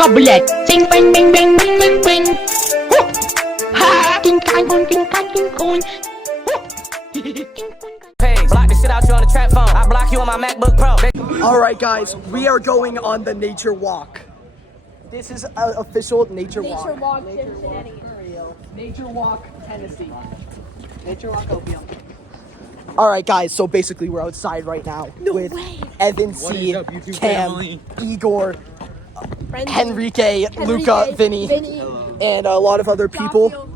a bullet. Sing, bing, bing, bing, bing, bing, bing. Ha! King Kong, King Kong, King Kong. Block the shit out you on the trap phone. I block you on my MacBook Pro. Alright guys, we are going on the nature walk. This is an official nature walk. Nature walk, Cincinnati. Nature walk, Tennessee. Nature walk, Opium. Alright guys, so basically we're outside right now with Evan C, Cam, Igor, Henrique, Luca, Vinny, and a lot of other people.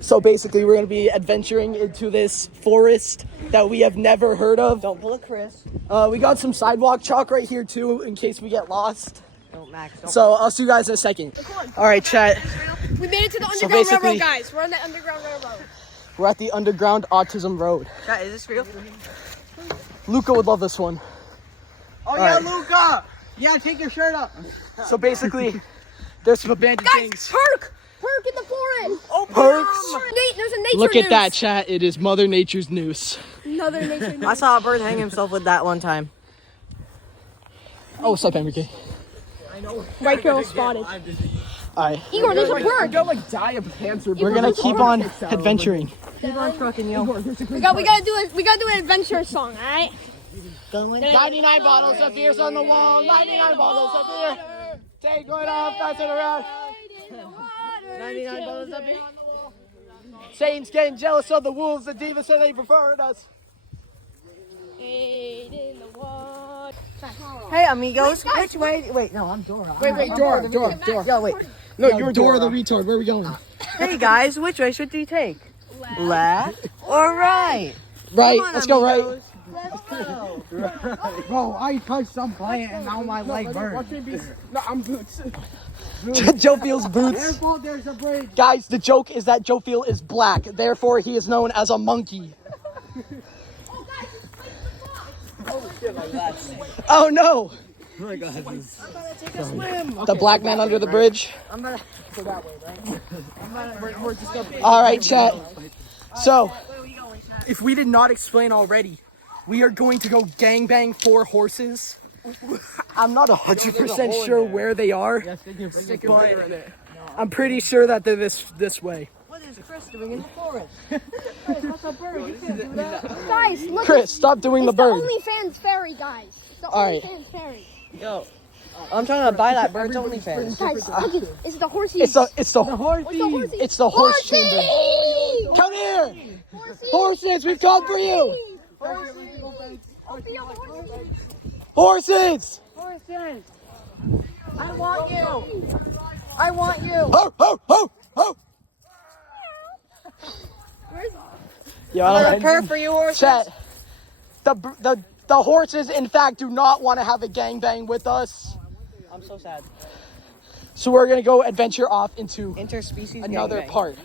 So basically we're going to be adventuring into this forest that we have never heard of. Don't pull a Chris. We got some sidewalk chalk right here too in case we get lost. Don't, Max. Don't. So I'll see you guys in a second. Alright chat. We made it to the Underground Railroad, guys. We're on the Underground Railroad. We're at the Underground Autism Road. Chat, is this real? Luca would love this one. Oh yeah, Luca! Yeah, take your shirt up. So basically, there's some abandoned things. Perk! Perk in the forest! Oh, Perks. There's a nature Look at noose. that, chat. It is Mother Nature's noose. Another nature noose. I saw a bird hang himself with that one time. Oh, what's up, Enrique? White girl spotted. Alright. Igor, there's a bird. Die of cancer. We're gonna keep on adventuring. Keep on trucking, yo. We gotta do an adventure song, alright? 99 bottles of beers on the wall. 99 bottles of beer. Take one off, pass it around. 99 bottles of beer. Saints getting jealous of the Wolves. The Divas said they preferred us. Hey, amigos. Which way? Wait, no, I'm Dora. Wait, Dora. Yo, wait. No, you're Dora the retard. Where are we going? Hey, guys, which way should we take? Left or right? Right. Come on, Let's go right. amigos. Let's go. Bro, I touched some plant and now my leg burns. No, I'm Boots. Joe feels Boots. Careful, there's a bridge. Guys, the joke is that Joe Feel is black. Therefore, he is known as a monkey. Oh no! Oh my God. The black man under the bridge. I'm gonna go that way, right? All right, chat. So, if we did not explain already, we are going to go gangbang 4 horses. I'm not 100% sure where they are, but I'm pretty sure that they're this way. What is Chris doing in the forest? Chris, what's a bird? You can't do that. Guys, look. Chris, stop doing the bird. It's the OnlyFans fairy, guys. It's the Alright. OnlyFans fairy. Yo, I'm trying to buy that bird's OnlyFans. Guys, look at it's the horsey. It's the What's the horsey? It's the horse chamber. Come here, horses! We've come for you. Horses! Horses! I want you! I want you! Ho, ho, ho, ho. Yo, I'm gonna purr for you, horses! chat. The horses, in fact, do not want to have a gangbang with us. I'm so sad. So we're gonna go adventure off into Interspecies another gangbang. part.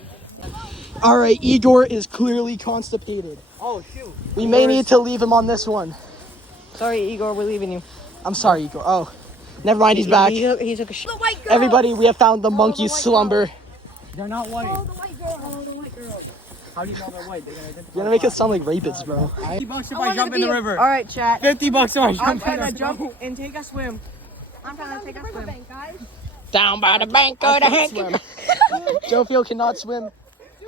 All right, Igor is clearly constipated. Oh, shoot. We may need to leave him on this one. Sorry, Igor, we're leaving you. I'm sorry, Igor. Oh, never mind. He's back. He took a shit. The white girl. Everybody, we have found the monkey's slumber. They're not white. Oh, the white girl. How do you know they're white? You're gonna make us sound like rapists, bro. $50 if I I jump in the river. All right, chat. $50 if I I'm jump in trying the to river. jump and take a swim. I'm trying to take a swim. Riverbank, guys. Down by the bank of the hanky. Joe Field cannot swim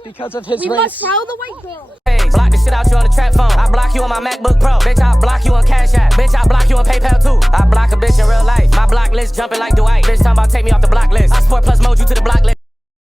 because of his We race. must follow the white girl. Block the shit out you on the trap phone. I block you on my MacBook Pro. Bitch, I block you on Cash App. Bitch, I block you on PayPal too. I block a bitch in real life. My block list jumping like Dwight. Bitch, talking about take me off the block list. I support plus mode you to the block list.